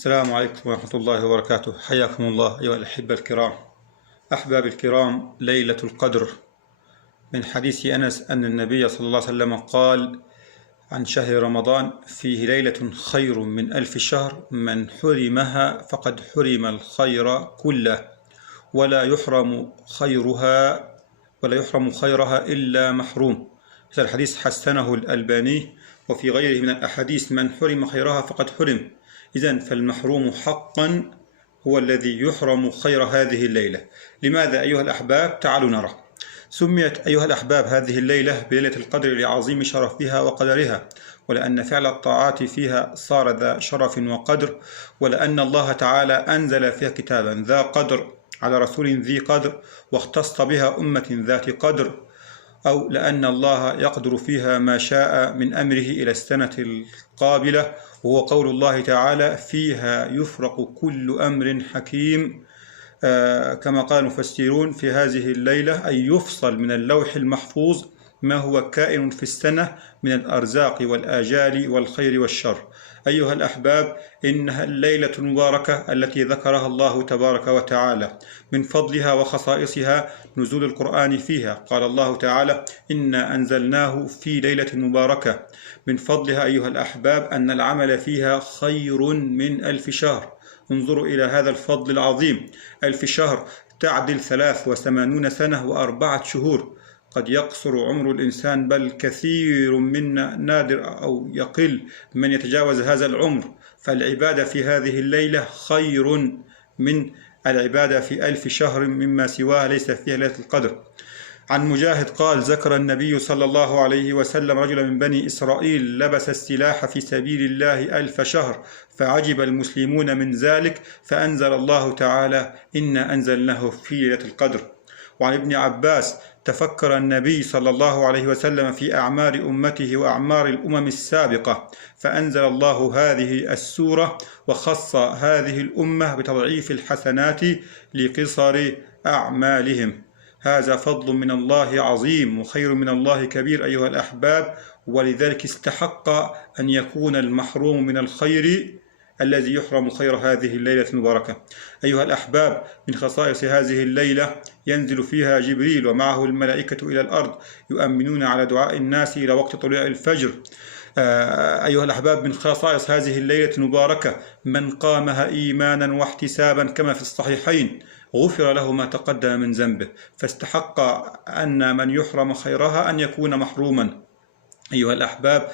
السلام عليكم ورحمة الله وبركاته. حياكم الله أيها الأحبة الكرام. أحباب الكرام، ليلة القدر. من حديث أنس أن النبي صلى الله عليه وسلم قال عن شهر رمضان: فيه ليلة خير من 1000 شهر، من حرمها فقد حرم الخير كله، ولا يحرم خيرها إلا محروم. هذا الحديث حسنه الألباني، وفي غيره من الأحاديث: من حرم خيرها فقد حرم. إذن فالمحروم حقا هو الذي يحرم خير هذه الليلة. لماذا أيها الأحباب؟ تعالوا نرى. سميت أيها الأحباب هذه الليلة بليلة القدر لعظيم شرفها وقدرها، ولأن فعل الطاعات فيها صار ذا شرف وقدر، ولأن الله تعالى أنزل فيها كتابا ذا قدر على رسول ذي قدر، واختص بها أمة ذات قدر، أو لأن الله يقدر فيها ما شاء من أمره إلى السنة القابلة، وهو قول الله تعالى: فيها يفرق كل أمر حكيم. كما قال المفسرون: في هذه الليلة أي يفصل من اللوح المحفوظ ما هو كائن في السنة من الأرزاق والآجال والخير والشر. أيها الأحباب، إنها الليلة المباركة التي ذكرها الله تبارك وتعالى. من فضلها وخصائصها نزول القرآن فيها. قال الله تعالى: إنا أنزلناه في ليلة مباركة. من فضلها أيها الأحباب أن العمل فيها خير من 1000 شهر. انظروا إلى هذا الفضل العظيم. 1000 شهر تعدل 83 سنة و4 شهور. قد يقصر عمر الإنسان، بل كثير منا نادر أو يقل من يتجاوز هذا العمر. فالعبادة في هذه الليلة خير من العبادة في 1000 شهر مما سواها ليس فيها ليلة القدر. عن مجاهد قال: ذكر النبي صلى الله عليه وسلم رجلا من بني إسرائيل لبس السلاح في سبيل الله 1000 شهر، فعجب المسلمون من ذلك، فأنزل الله تعالى: إنا أنزلناه في ليلة القدر. وعن ابن عباس: تفكر النبي صلى الله عليه وسلم في أعمار أمته وأعمار الأمم السابقة، فأنزل الله هذه السورة، وخص هذه الأمة بتضعيف الحسنات لقصر أعمالهم. هذا فضل من الله عظيم وخير من الله كبير أيها الأحباب، ولذلك استحق أن يكون المحروم من الخير الذي يحرم خير هذه الليلة المباركة. أيها الأحباب، من خصائص هذه الليلة ينزل فيها جبريل ومعه الملائكة إلى الأرض يؤمنون على دعاء الناس إلى وقت طلوع الفجر. أيها الأحباب، من خصائص هذه الليلة المباركة: من قامها إيمانا واحتسابا كما في الصحيحين غفر له ما تقدم من ذنبه. فاستحق أن من يحرم خيرها أن يكون محروما. أيها الأحباب،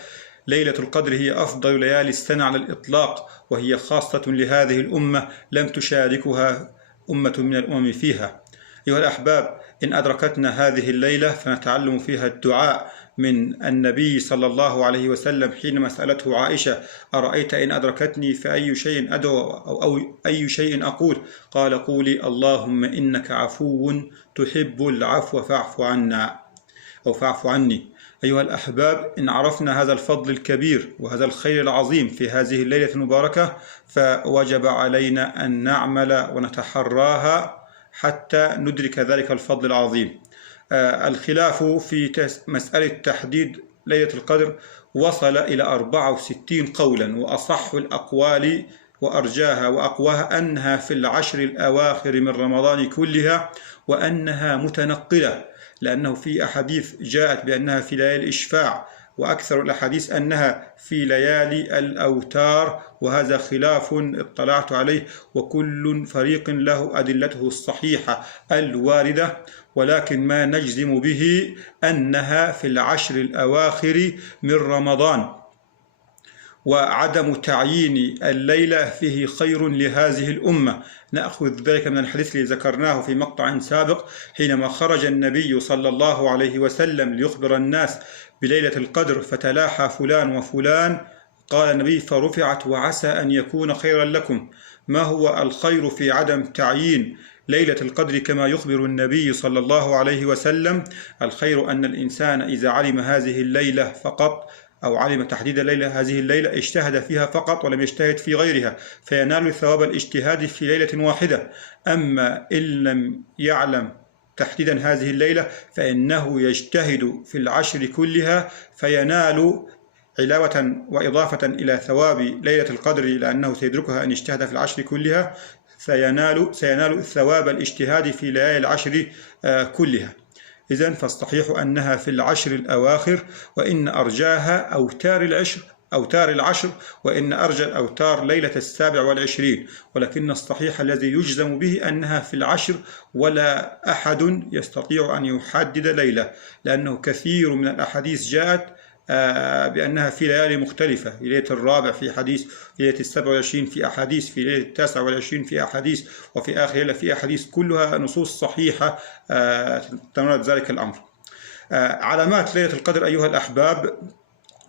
ليلة القدر هي أفضل ليالي السنة على الإطلاق، وهي خاصة لهذه الأمة لم تشاركها أمة من الأمم فيها. أيها الأحباب، إن أدركتنا هذه الليلة فنتعلم فيها الدعاء من النبي صلى الله عليه وسلم حينما سألته عائشة: أرأيت إن أدركتني فأي شيء أدعو أو أي شيء أقول؟ قال: قولي اللهم إنك عفو تحب العفو فاعف عنا أو فاعف عني. أيها الأحباب، إن عرفنا هذا الفضل الكبير وهذا الخير العظيم في هذه الليلة المباركة، فوجب علينا أن نعمل ونتحراها حتى ندرك ذلك الفضل العظيم. الخلاف في مسألة تحديد ليلة القدر وصل إلى 64 قولا، وأصح الأقوال وأرجاها وأقواها أنها في العشر الأواخر من رمضان كلها، وأنها متنقلة، لأنه في أحاديث جاءت بأنها في ليالي الإشفاع، وأكثر الأحاديث أنها في ليالي الأوتار، وهذا خلاف اطلعت عليه، وكل فريق له أدلته الصحيحة الواردة، ولكن ما نجزم به أنها في العشر الأواخر من رمضان. وعدم تعيين الليلة فيه خير لهذه الأمة. نأخذ ذلك من الحديث الذي ذكرناه في مقطع سابق، حينما خرج النبي صلى الله عليه وسلم ليخبر الناس بليلة القدر، فتلاحى فلان وفلان، قال النبي: فرفعت وعسى أن يكون خيرا لكم. ما هو الخير في عدم تعيين ليلة القدر كما يخبر النبي صلى الله عليه وسلم؟ الخير أن الإنسان إذا علم هذه الليلة فقط، أو علم تحديد هذه الليلة، اجتهد فيها فقط ولم يجتهد في غيرها، فينال ثواب الاجتهاد في ليلة واحدة. أما إن لم يعلم تحديدا هذه الليلة فإنه يجتهد في العشر كلها فينال علاوة وإضافة إلى ثواب ليلة القدر لأنه سيدركها إن اجتهد في العشر كلها، سينال ثواب الاجتهاد في ليالي العشر كلها. إذن فالصحيح أنها في العشر الأواخر، وإن أرجاها أوتار العشر، وإن أرجى الأوتار ليلة 27، ولكن الصحيح الذي يجزم به أنها في العشر، ولا أحد يستطيع أن يحدد ليلة، لأنه كثير من الأحاديث جاءت بأنها في ليالي مختلفة، في ليلة الرابع في حديث، في ليلة 27 في أحاديث، في ليلة 29 في أحاديث، وفي آخر ليلة في أحاديث، كلها نصوص صحيحة تمرد ذلك الأمر. علامات ليلة القدر أيها الأحباب: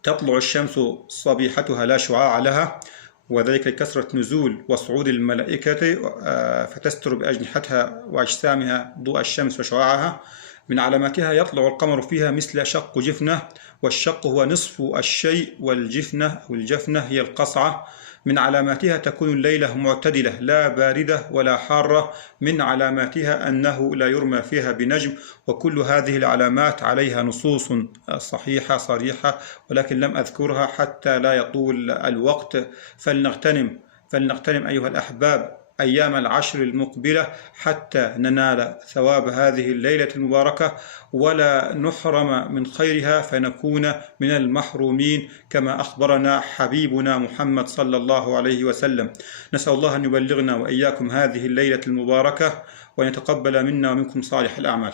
تطلع الشمس صبيحتها لا شعاع لها، وذلك لكثرة نزول وصعود الملائكة فتستر بأجنحتها وأجسامها ضوء الشمس وشعاعها. من علاماتها يطلع القمر فيها مثل شق جفنة، والشق هو نصف الشيء، والجفنة أو الجفنة هي القصعة. من علاماتها تكون الليلة معتدلة لا باردة ولا حارة. من علاماتها أنه لا يرمى فيها بنجم. وكل هذه العلامات عليها نصوص صحيحة صريحة، ولكن لم أذكرها حتى لا يطول الوقت. فلنغتنم أيها الأحباب أيام العشر المقبلة حتى ننال ثواب هذه الليلة المباركة، ولا نحرم من خيرها فنكون من المحرومين، كما أخبرنا حبيبنا محمد صلى الله عليه وسلم. نسأل الله أن يبلغنا وإياكم هذه الليلة المباركة، وأن يتقبل منا ومنكم صالح الأعمال.